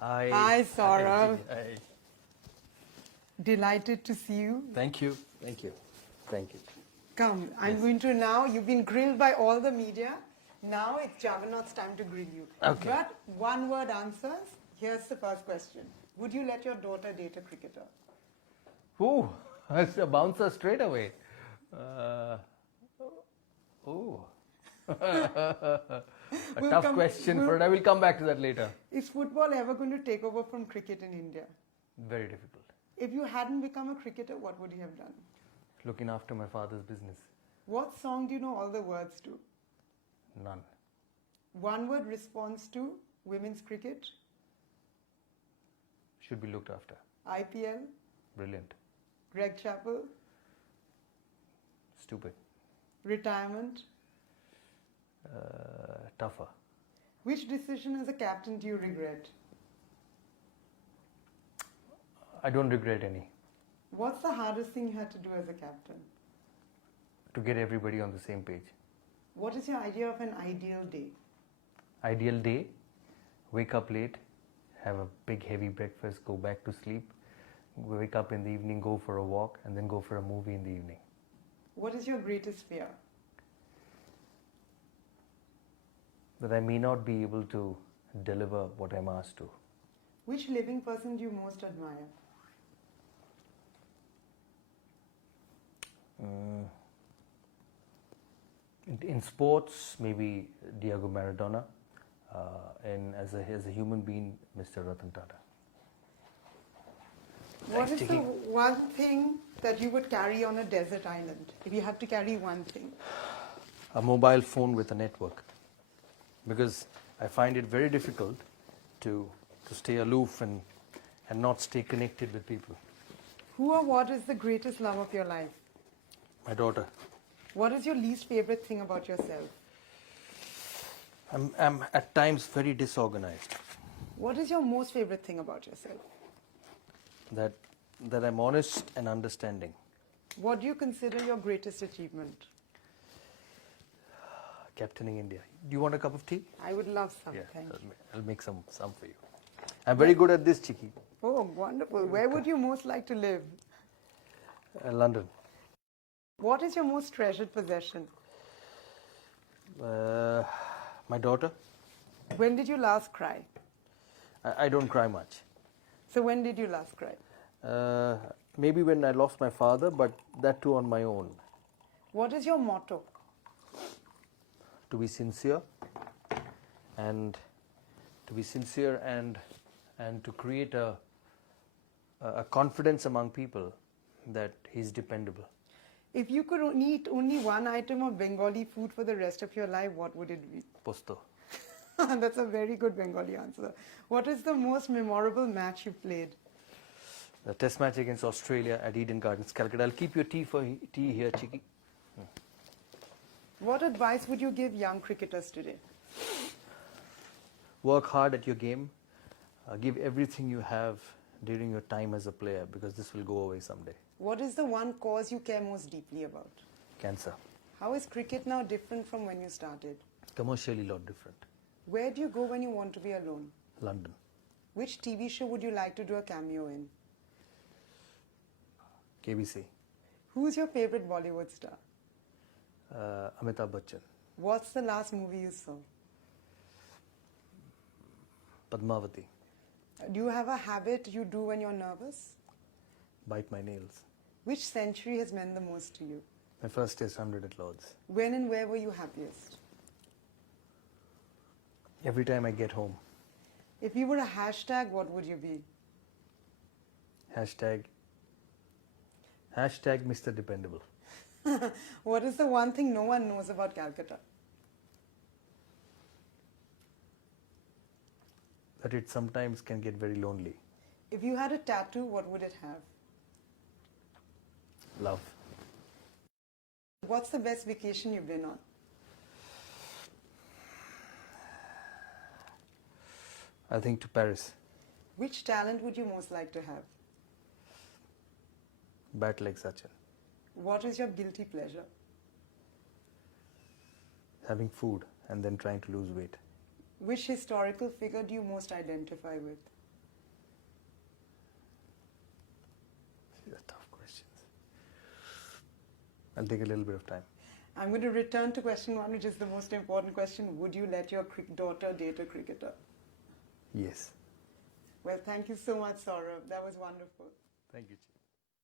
Hi, Saurabh. Hi. Delighted to see you. Thank you. Thank you. Thank you. Come, I'm going to now, you've been grilled by all the media. Now it's Jagannath's time to grill you. Okay. But one word answers. Here's the first question. Would you let your daughter date a cricketer? Ooh, that's a bouncer straight away. Ooh. A tough question, but I will come back to that later. Is football ever going to take over from cricket in India? Very difficult. If you hadn't become a cricketer, what would you have done? Looking after my father's business. What song do you know all the words to? None. One word response to women's cricket? Should be looked after. IPL? Brilliant. Greg Chappell? Stupid. Retirement? Tougher. Which decision as a captain do you regret? I don't regret any. What's the hardest thing you had to do as a captain? To get everybody on the same page. What is your idea of an ideal day? Ideal day, wake up late, have a big heavy breakfast, go back to sleep, wake up in the evening, go for a walk, and then go for a movie in the evening. What is your greatest fear? That I may not be able to deliver what I'm asked to. Which living person do you most admire? In sports, maybe Diego Maradona, and as a human being, Mr. Ratan Tata. What is the one thing that you would carry on a desert island, if you had to carry one thing? A mobile phone with a network. Because I find it very difficult to stay aloof and not stay connected with people. Who or what is the greatest love of your life? My daughter. What is your least favorite thing about yourself? I'm at times very disorganized. What is your most favorite thing about yourself? That I'm honest and understanding. What do you consider your greatest achievement? Captaining India. Do you want a cup of tea? I would love some, Yeah, thank you. I'll make some for you. I'm very good at this, Chiki. Oh, wonderful. Where would you most like to live? London. What is your most treasured possession? My daughter. When did you last cry? I don't cry much. So when did you last cry? Maybe when I lost my father, but that too on my own. What is your motto? To be sincere and to create a confidence among people that he's dependable. If you could eat only one item of Bengali food for the rest of your life, what would it be? Posto. That's a very good Bengali answer. What is the most memorable match you played? The test match against Australia at Eden Gardens, Calcutta. I'll keep your tea here, Chiki. What advice would you give young cricketers today? Work hard at your game. Give everything you have during your time as a player, because this will go away someday. What is the one cause you care most deeply about? Cancer. How is cricket now different from when you started? Commercially, a lot different. Where do you go when you want to be alone? London. Which TV show would you like to do a cameo in? KBC. Who's your favorite Bollywood star? Amitabh Bachchan. What's the last movie you saw? Padmavati. Do you have a habit you do when you're nervous? Bite my nails. Which century has meant the most to you? My first test 100 at Lords. When and where were you happiest? Every time I get home. If you were a hashtag, what would you be? Hashtag Mr. Dependable. What is the one thing no one knows about Calcutta? That it sometimes can get very lonely. If you had a tattoo, what would it have? Love. What's the best vacation you've been on? I think to Paris. Which talent would you most like to have? Bat like Sachin. What is your guilty pleasure? Having food and then trying to lose weight. Which historical figure do you most identify with? These are tough questions. I'll take a little bit of time. I'm going to return to question one, which is the most important question. Would you let your daughter date a cricketer? Yes. Well, thank you so much, Saurabh. That was wonderful. Thank you, Chief.